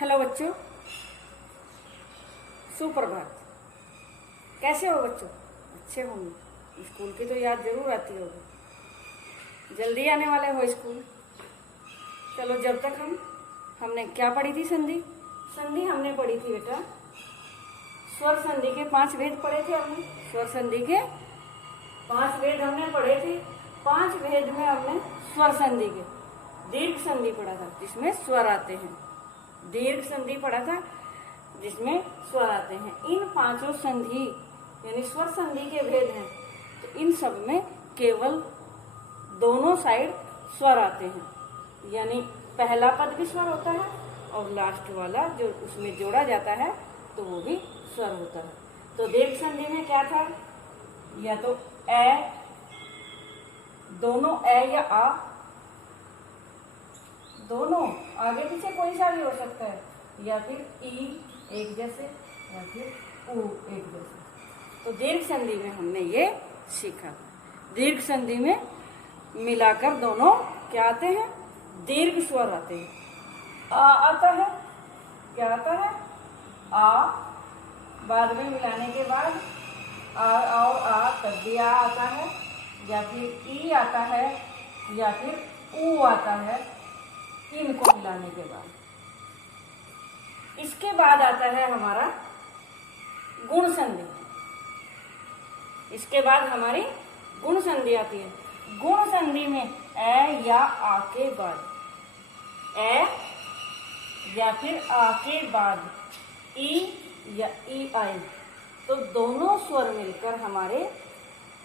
Hello बच्चों, सुप्रभात। कैसे हो बच्चों? अच्छे होंगे। स्कूल की तो याद जरूर आती होगी। जल्दी आने वाले हो स्कूल। चलो, जब तक हमने क्या पढ़ी थी? संधि। संधि हमने पढ़ी थी बेटा, स्वर संधि के 5 भेद पढ़े थे हमने। स्वर संधि के 5 भेद हमने पढ़े थे। 5 भेद में हमने स्वर संधि के दीर्घ संधि पढ़ा था, जिसमें स्वर आते हैं। दीर्घ संधि पढ़ा था, जिसमें स्वर आते हैं। इन 5 संधि यानी स्वर संधि के भेद हैं, तो इन सब में केवल दोनों साइड स्वर आते हैं। यानी पहला पद भी स्वर होता है और लास्ट वाला जो उसमें जोड़ा जाता है तो वो भी स्वर होता है। तो दीर्घ संधि में क्या था? या तो ए, दोनों ए या आ, दोनों आगे पीछे कोई सा भी हो सकता है, या फिर ई एक जैसे, या फिर ऊ एक जैसे। तो दीर्घ संधि में हमने ये सीखा। दीर्घ संधि में मिलाकर दोनों क्या आते हैं? दीर्घ स्वर आते हैं। आ आता है, क्या आता है? आ, बाद में मिलाने के बाद आ और आ तब भी आ आता है, या फिर ई आता है, या फिर ऊ आता है, इनको मिलाने के बाद। इसके बाद आता है हमारा गुण संधि। इसके बाद हमारी गुण संधि आती है। गुण संधि में ए या आ के बाद, ए या फिर आ के बाद ई या ई आई, तो दोनों स्वर मिलकर हमारे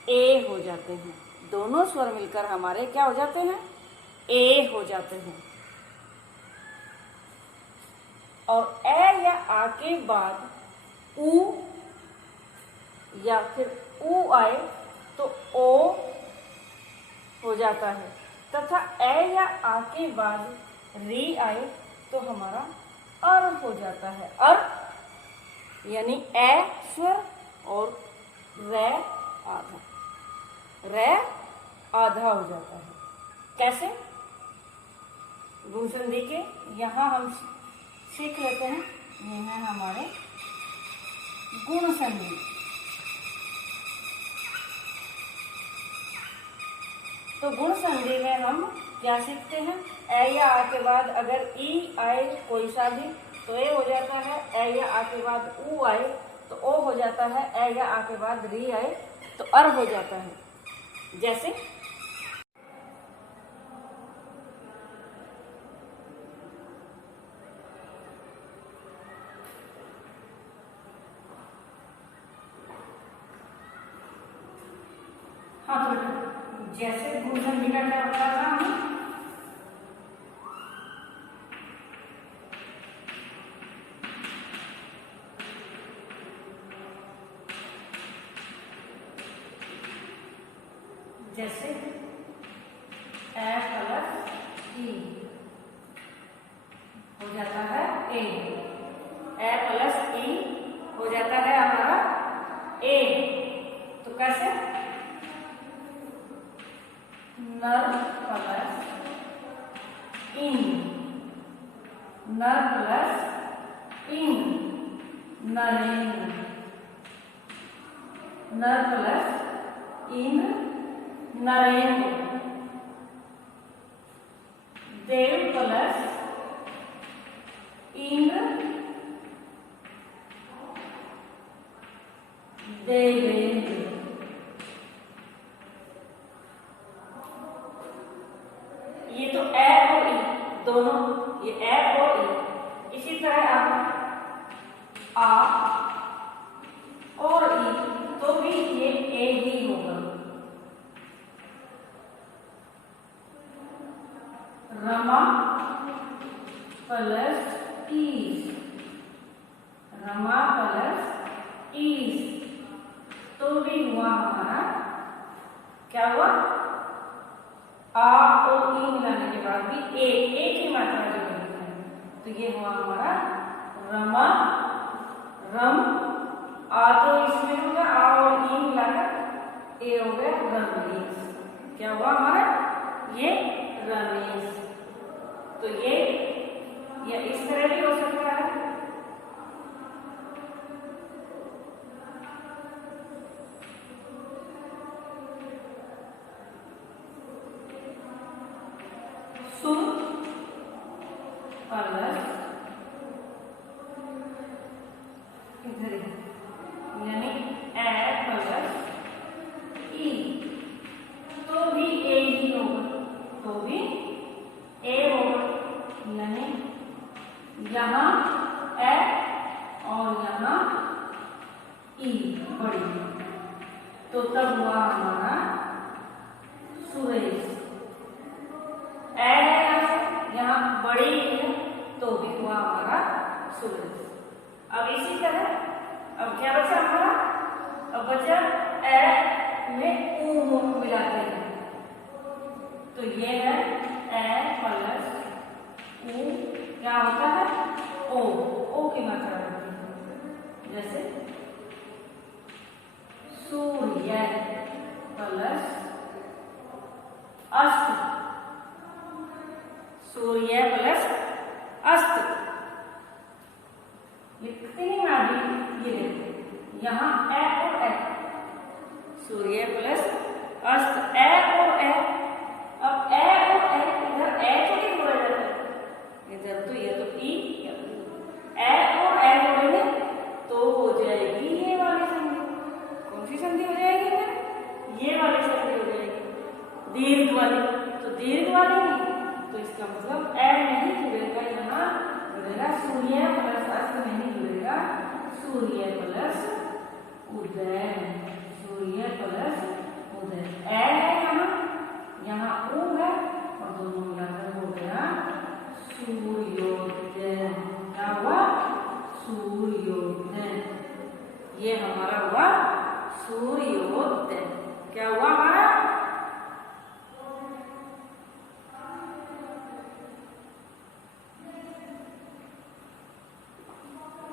ए हो जाते हैं। दोनों स्वर मिलकर हमारे क्या हो जाते हैं? ए हो जाते हैं। और ए या आ के बाद ऊ या फिर ऊ आए तो ओ हो जाता है, तथा ए या आ के बाद री आए तो हमारा अर हो जाता है। अर यानी ए स्वर और रे आधा, रे आधा हो जाता है। कैसे? गुण संधि के यहाँ हम सीख लेते हैं। ये है हमारे गुण संधि। तो गुण संधि में हम क्या सीखते हैं? ए या आ के बाद अगर ई आए कोई सा भी तो ए हो जाता है। ए या आ के बाद ऊ आए तो ओ हो जाता है। ए या आ के बाद री आए तो अर हो जाता है। जैसे हाँ, तो जैसे गुण संधि का क्या होता था हम जैसे ए प्लस ई हो जाता है ए। ए प्लस ई हो जाता है हमारा ए। तो कैसे? नर प्लस इन, नर प्लस इन, नरेंद्र। नर प्लस इन, नरेंद्र। देव प्लस इंद्र, देवेंद्र। ये तो ए और ई दोनों, ये ए और ई। इसी तरह आप आ और ई तो भी ये ए ही होगा। रमा प्लस ईस, रमा प्लस ईस तो भी हुआ हमारा क्या हुआ? आ और ई मिलाने के बाद भी एक ही मात्रा जो है, तो ये हुआ हमारा रमा। रम, आ तो इसमें होगा, आ और ई मिलाकर ए हो गया रमेश। क्या हुआ हमारा? ये रमेश। तो ये या इस तरह भी हो सकता है। सु प्लस इधर यानी ए प्लस ई, तो भी ए ही होगा, तो भी ए होगा, यानी यहाँ ए और यहाँ ई बड़ी, तो तब हुआ हमारा सुरेश। ए है यहाँ बड़ी है, तो भी हुआ हमारा सुरेश। अब इसी तरह अब क्या बचा हमारा, अब बचा ए में ऊ मिलाते हैं, तो ये है ए प्लस ऊ क्या होता है ओ, ओ की मात्रा होती है। जैसे सूर्य प्लस अस्त, सूर्य प्लस अस्त लिखते हैं अभी, ये यहाँ ए और ए, सूर्य प्लस अस्त ए और ए। अब ए और ए इधर ए तो नहीं बोला जाता है, इधर तो ये तो ई, ए और ए जोड़ेंगे तो हो जाएगी ये वाली संधि। कौन सी संधि हो जाएगी इधर, ये वाली संधि हो जाएगी, दीर्घ वाली। तो दीर्घ वाली नहीं, तो इसका मतलब ए नहीं जुड़ेगा, यहाँ जुड़ेगा सूर्य प्लस अस्त, नहीं जुड़ेगा सूर्य प्लस उदय, सूर्य प्लस उदय। ए है यहाँ ऊ है, और दोनों मिलाकर हो गया सूर्योदय। क्या हुआ, सूर्योदय। ये हमारा हुआ सूर्योदय। क्या हुआ हमारा,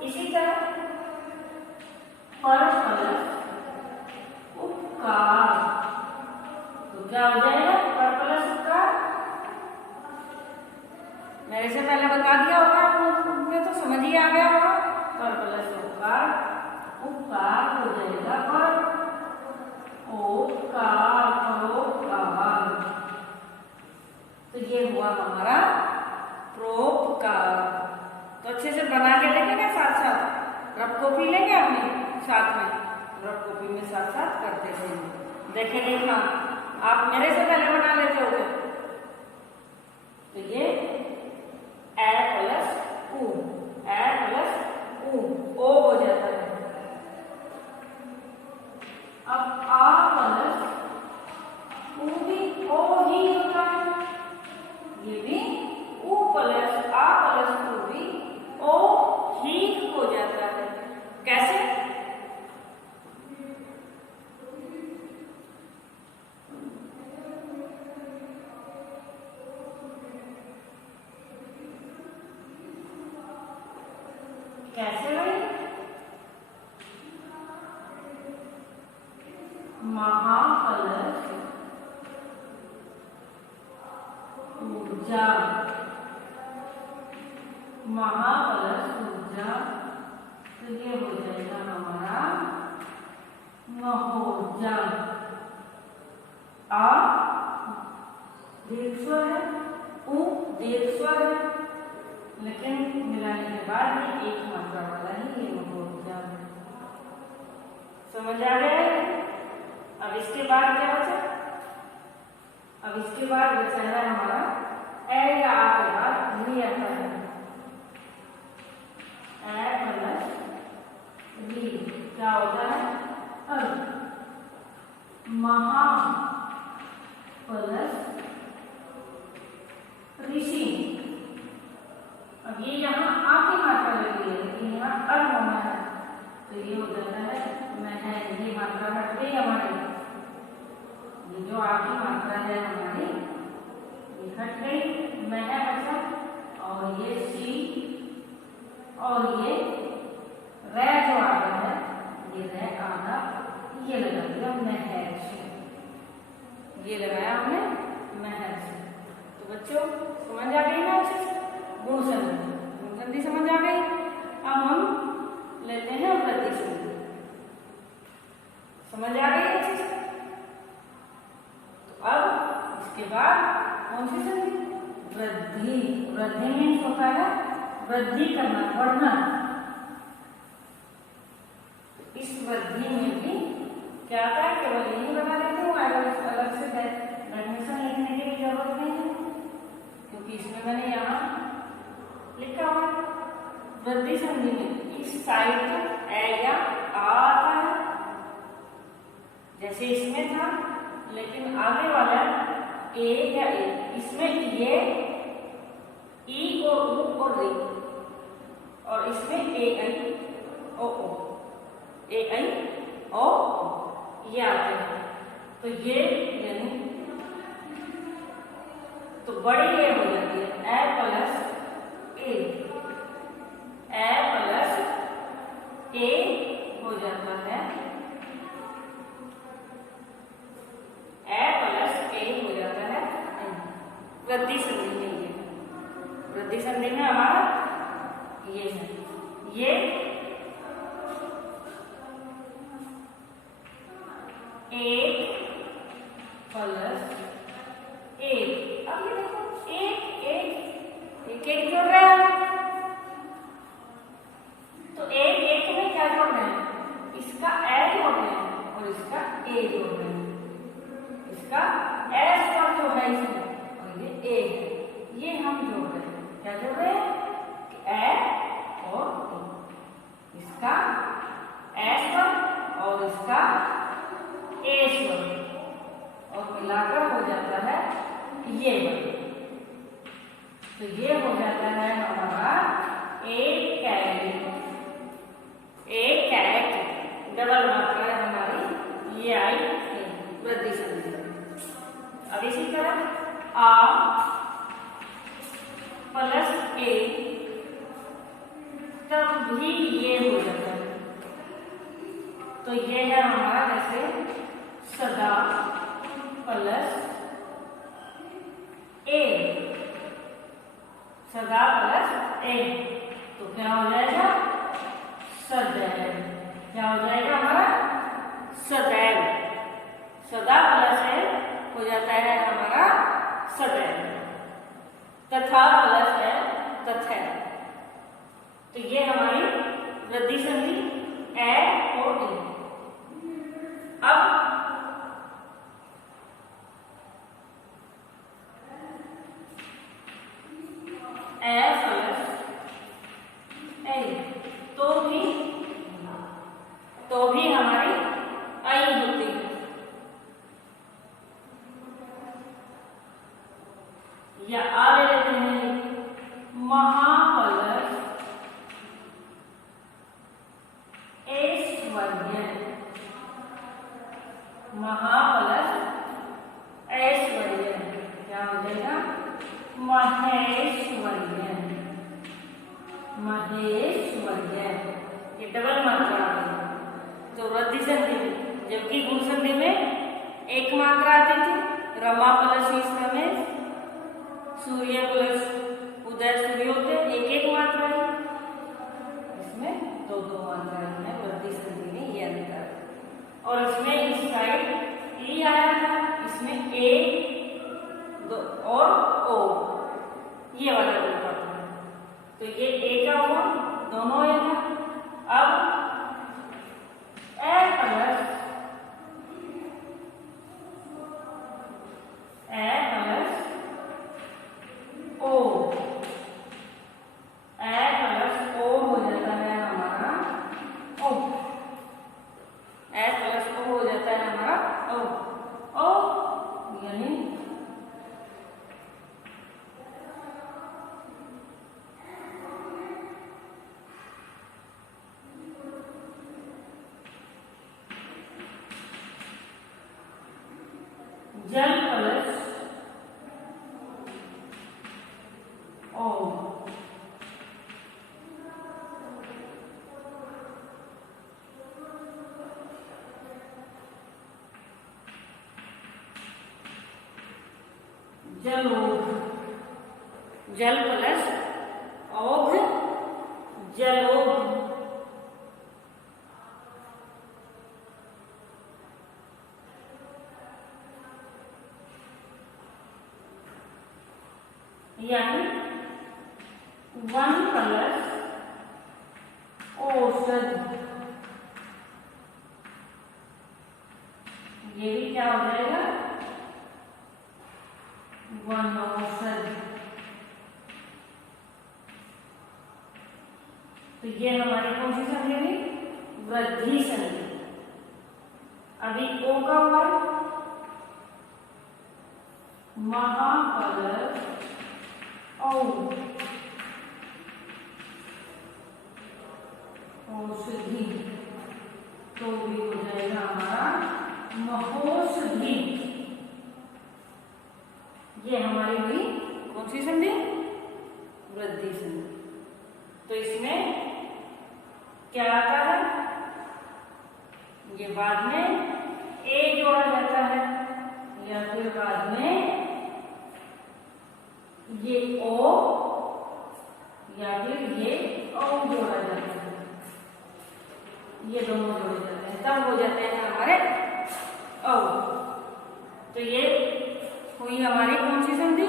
इसी तरह पर प्लस उपकार, तो क्या हो जाएगा पर प्लस उपकार। मेरे से पहले बता दिया होगा, मुझे तो समझ ही आ गया होगा। पर प्लस उपकार, उपकार हो जाएगा पर ओकार, परोपकार, तो ये हुआ हमारा प्रोपकार। तो अच्छे से बना के देखेंगे साथ साथ, रफ कॉपी लेंगे अपनी साथ में, रफ कॉपी में साथ साथ करते थे। देखेंगे हाँ, आप मेरे से पहले बना लेते होगे। तो ये ए प्लस ऊ, ए प्लस ऊ, ओ हो जाता है। अब आ प्लस ऊ भी ओ ही होता है, ये भी ऊ प्लस आ प्लस ऊ भी ओ ही हो जाता है। कैसे, कैसे भाई, महा प्लस ऊर्जा, महा प्लस ऊर्जा, तो ये हो जाएगा हमारा महोर्जा। आ दीर्घ स्वर है, ऊ दीर्घ स्वर है, लेकिन मिलाने के बाद ये एक मात्रा वाला ही ये महोर्जा है। समझ आ गया है। अब इसके बाद क्या बचा, अब इसके बाद बचा है हमारा ए या आ के बाद री आता है, ए प्लस री क्या होता है, महा प्लस ऋषि। अब ये यहाँ आ की मात्रा लगी है, लेकिन यहाँ अर होना है, तो ये हो जाता है मह, ये मात्रा हट गई हमारी, ये जो आ की मात्रा है हमारी ये हट गई, मह बचा, और ये सी और ये रै जो आ रहा है, ये रै आधा, ये लगा दिया महर्ष, ये लगाया हमने महर्ष। तो बच्चों समझ आ गई ना अच्छे से गुण संधि। संधि समझ आ गई। अब हम लेते हैं वृद्धि संधि। समझ आ गई अच्छे से। तो अब इसके बाद कौन सी संधि? वृद्धि। वृद्धि मीन्स होता है वृद्धि करना, बढ़ना। इस वृद्धि में भी क्या आता है, केवल यही बता देती हूँ, अलग से डेफिनेशन लिखने की भी जरूरत नहीं है, क्योंकि इसमें मैंने यहाँ लिखा हुआ है। वृद्धि संधि में इस साइड ए या आ आता है, जैसे इसमें था, लेकिन आगे वाला ए या ए, इसमें ये ई और उ और री, और इसमें ए आई ओ ओ, ए आई ओ ये आते हैं। तो ये यानी तो बड़ी ए हो जाती है ए प्लस ए, ए प्लस ए हो जाता है, ए प्लस ए हो जाता है वृद्धि संधि में। ये वृद्धि संधि में हमारा ये है, ये एक प्लस एक। अब ये देखो एक एक एक एक जोड़ रहे हैं, तो एक एक में क्या जोड़ रहे हैं? इसका ए जोड़ रहे हैं और इसका ए जोड़ रहे हैं। इसका एस पर जो है इसमें, और ये ए है, ये हम जोड़ रहे हैं। क्या जोड़ रहे हैं? ए और ए। इसका एस पर और इसका एस पर, और मिलाकर हो जाता है ये। तो ये हो जाता है हमारा एक कैरेट। एक कैरेट डबल मात्रा है हमारी, ये आई वृद्धि संधि। अब इसी तरह आ प्लस ए, तब भी ये हो जाता है। तो ये है हमारा जैसे सदा प्लस ए, सदा प्लस ए, तो क्या हो जाएगा? सदैव। क्या हो जाएगा हमारा? सदैव। सदा प्लस ए हो जाता है हमारा सदैव। तथा प्लस है तथैव। तो ये हमारी वृद्धि संधि ए और ए। अब ए प्लस ए, तो भी हमारी आई होती है। या आ ले लेते हैं महा प्लस ऐश्वर्य। महा प्लस ऐश्वर्य क्या हो जाएगा? महेश्वर्य। महेश्वर्य, ये डबल मात्रा आती है। तो वृद्धि संधि में, जबकि गुण संधि में एक मात्रा आती थी, रमा प्लस ईश रमेश, सूर्य प्लस उदय सूर्योदय, एक एक मात्रा है। इसमें दो दो मात्राएं हैं वृद्धि संधि में, ये अंतर। और इसमें इस साइड ई आया था, इसमें ए और ओ, ये वाला रूप आता है। तो ये ए का हुआ, दोनों ए था। अब ए प्लस ओ, ए प्लस ओ हो जाता है हमारा ओ, ए प्लस ओ हो जाता है हमारा ओ, ओ यानी जल प्लस ओ, जलोघ। जल प्लस औघ जलोढ़, यानी 1 प्लस औषध, ये भी क्या हो जाएगा, वनौषध। तो ये हमारी कौन सी संधि हुई, वृद्धि संधि। अभी ओ का हुआ महाप्लस औ, औषधि, तो भी हो जाएगा हमारा महोषधि। ये हमारी हुई कौन सी संधि, वृद्धि संधि। तो इसमें क्या आता है, ये बाद में ए जोड़ा जाता है या फिर बाद में ये ओ या फिर ये औ जोड़ा जाता है, ये दोनों जोड़े जाते हैं, तब हो जाते हैं हमारे औ। तो ये हुई हमारी कौन सी संधि,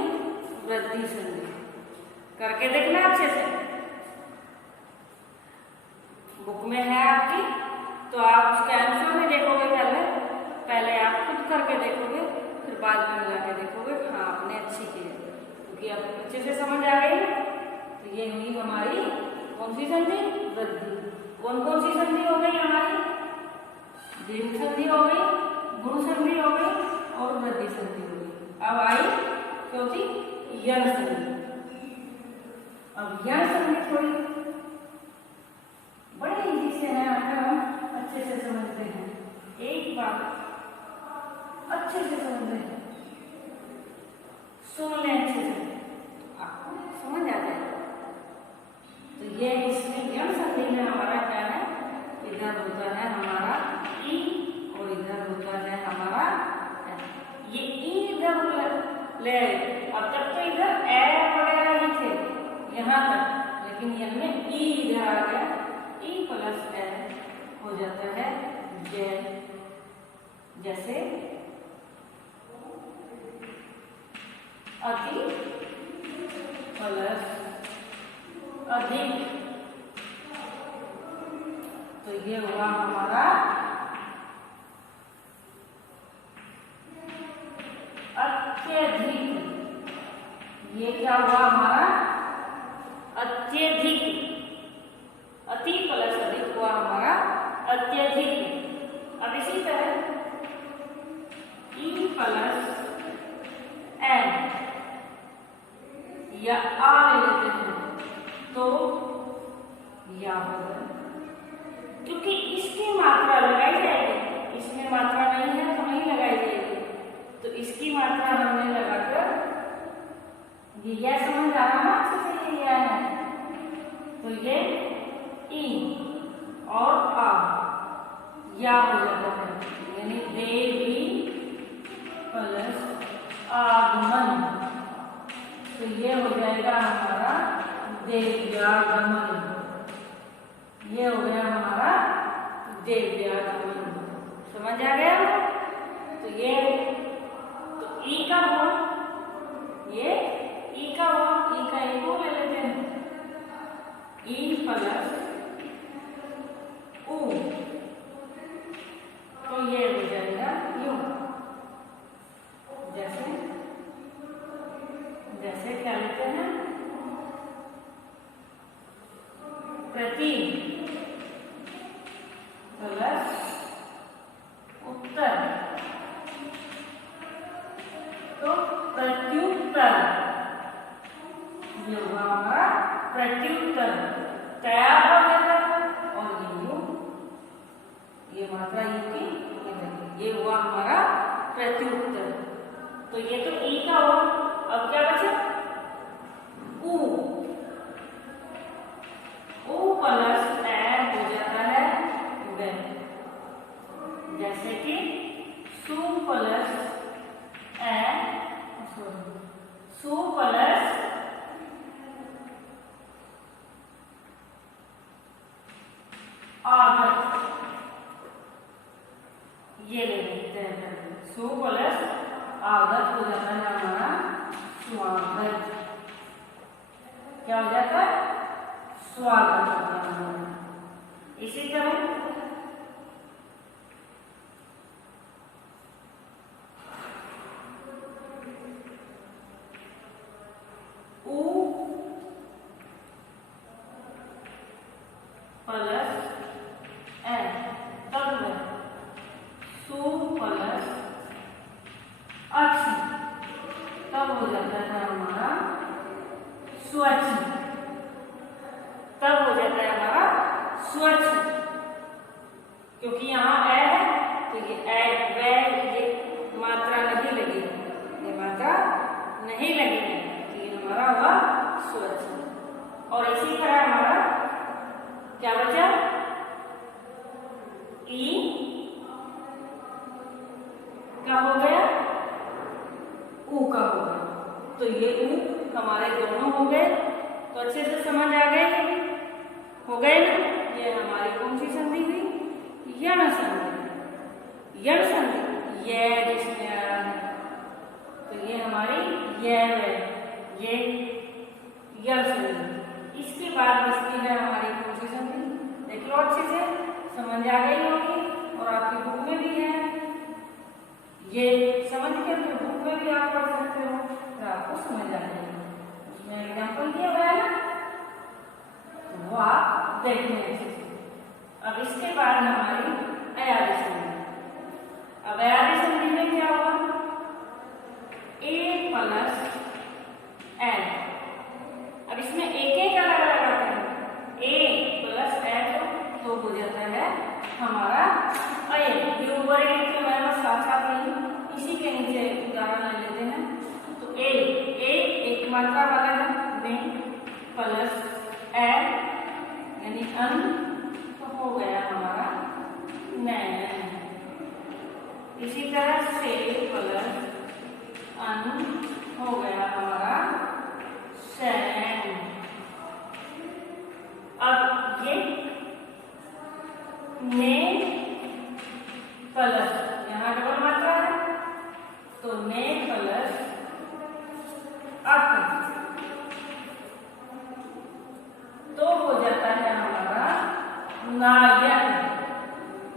वृद्धि संधि। करके देखना अच्छे से, बुक में है आपकी, तो आप उसके आंसर में देखोगे, पहले आप खुद करके देखोगे, फिर बाद में मिला के देखोगे, हाँ आपने अच्छी की है, क्योंकि आपको अच्छे से समझ आ गई। तो ये हुई हमारी कौन सी संधि, वृद्धि। कौन कौन सी संधि हो गई हमारी, दीर्घ संधि हो गई, गुण संधि हो गई और वृद्धि संधि हो गई। अब आई चौथी यण संधि। अब यण संधि थोड़ी बड़े इजी से है, अगर हम अच्छे से समझते हैं, एक बार अच्छे से समझ लें, सुन लें अच्छे से, आपको समझ आ जाएगा। तो ये इसमें यण संधि में हमारा क्या है, इधर होता है हमारा ई और इधर होता है हमारा ए। ये ई इधर ले, अब तक तो इधर ए वगैरह ही थे यहाँ तक, लेकिन यण में ई इधर आ गया, ई प्लस ए हो जाता है जय। जैसे अति प्लस अधिक, तो ये हुआ हमारा अत्यधिक। ये क्या हुआ हमारा अत्यधिक, अति प्लस अधिक हुआ हमारा अत्यधिक। अब इसी तरह ई प्लस एन या आ ले लेते हैं, तो या होगा, क्योंकि इसकी मात्रा लगाई जाएगी, इसमें मात्रा नहीं है तो नहीं लगाई जाएगी, तो इसकी मात्रा हमने लगाकर ये यह समझ आ रहा ना अच्छे से, ये यह है, तो ये ई और आ या हो जाता है, यानी देवी प्लस आगमन, तो ये हो जाएगा हमारा देव्यागमन। ये हो गया हमारा देव्यागमन, समझ आ गया। तो ये तो ई का हुआ, ये ई का हुआ, ई का एक को ले लेते हैं, ई प्लस ऊ, तो ये हो जाएगा यूं। जैसे जैसे क्या लिखते हैं, प्रति प्लस उत्तर, तो प्रत्युत्तर, ये हुआ हमारा प्रत्युत्तर। तैयार हो गया और ये मात्रा यू की, ये हुआ हमारा प्रत्युत्तर। तो ये तो ई का हुआ, अब क्या बचा, ऊ, ऊ प्लस ए हो जाता है वे, जैसे कि सु प्लस ए, सु प्लस ये ले लेते हैं। सु प्लस आगत हो जाता है हमारा स्वागत। क्या हो जाता है? स्वागत होता है हमारा। इसी तरह उ प्लस ए तब सु प्लस अच्छी तब हो जाता है हमारा स्वच्छ। तब हो जाता है हमारा स्वच्छ, क्योंकि यहाँ ए है तो ये ए वे ये मात्रा नहीं लगेगी, ये मात्रा नहीं लगेगी, तो ये हमारा हुआ स्वच्छ। और इसी तरह हमारा क्या बचा? ई क्या हो गया? ऊ का हो गया। तो ये ऊ हमारे दोनों हो गए। तो अच्छे से समझ आ गए? हो गए ना? ये हमारी कौन सी संधि हुई? यण संधि। यण संधि ये जिसमें आया है तो ये हमारी ये है, ये यण संधि। इसके बाद बचती है हमारी कौन सी संधि? देख लो अच्छे से, समझ आ गई होगी और आपकी बुक में भी है। ये समझ के अपनी बुक में भी आप पढ़ सकते हो तो आपको समझ आ जाएगी। उसमें एग्जाम्पल दिया गया है ना, तो वो आप देखने अच्छे से। अब इसके बाद हमारी अयादी संधि। अब अयादी संधि में क्या होगा? ए प्लस एल। अब इसमें एक एक अलग अलग आता है। ए प्लस एल तो हो जाता है हमारा अय। ये ऊपर एक तो मैं साथ साथ नहीं, इसी के नीचे उदाहरण ले लेते हैं। तो ए एक मात्रा वाला है में प्लस एल यानी अन, तो हो गया हमारा नैन। इसी तरह से प्लस अन हो गया हमारा सैन। अब ये ने प्लस यहाँ डबल मात्रा है तो ने प्लस अक तो हो जाता है हमारा नायक।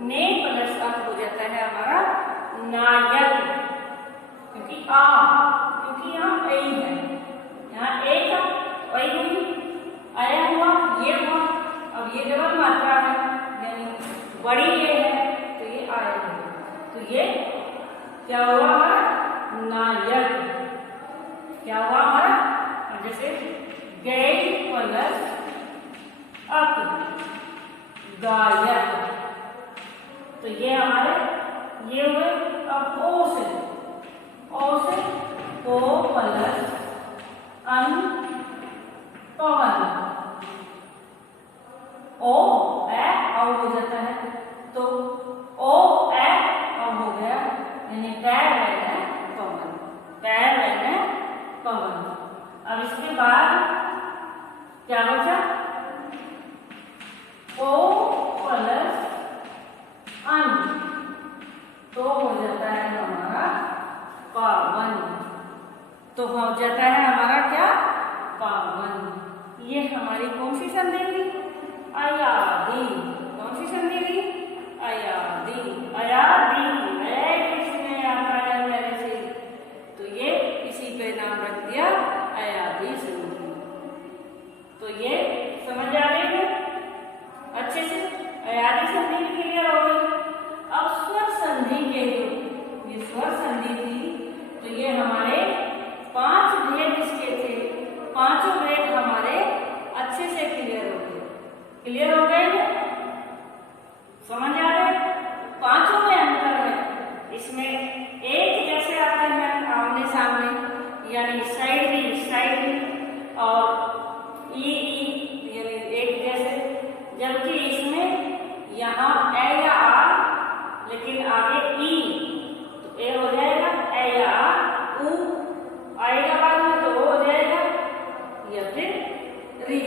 ने प्लस अक हो जाता है हमारा नायक, क्योंकि यहाँ ए है, यहाँ ए का ए हुई, आया हुआ, ये हुआ। अब ये डबल मात्रा है यानी बड़ी ये है तो ये आएगा, तो ये क्या हुआ हमारा? नायक। क्या हुआ हमारा? जैसे गै प्लस अक गायक, तो ये हमारे ये हुए। अब ओ से ओ प्लस अन पवन। ओ ए और हो जाता है तो ओ ए और हो गया यानी पैर रहना पवन, पैर रहना पवन। अब इसके बाद क्या बचा? ओ प्लस अन तो हो जाता है हमारा पावन। तो हो जाता है हमारा क्या? पावन। ये हमारी कौन सी संधि हुई? अयादी। कौन सी संधि हुई? अयादी। अयादी किसमें आता है मेरे से, तो ये इसी पे नाम रख दिया अयादी संधि। तो ये समझ आ रही है अच्छे से? अयादी संधि क्लियर हो गई। अब स्वर संधि के जो ये स्वर संधि थी तो ये हमारे 5 भेद इसके थे। पांचों भेद हमारे अच्छे से क्लियर हो गए। क्लियर हो गए? समझ आ गए? पांचों में अंतर है। इसमें एक जैसे आते हैं आमने सामने यानी साइड और ई यानी एक जैसे, जबकि इसमें यहाँ ए या आ लेकिन आगे ई, तो ए हो जाएगा ए या आ, ऊ आएगा बाद में तो वो हो जाएगा या फिर री।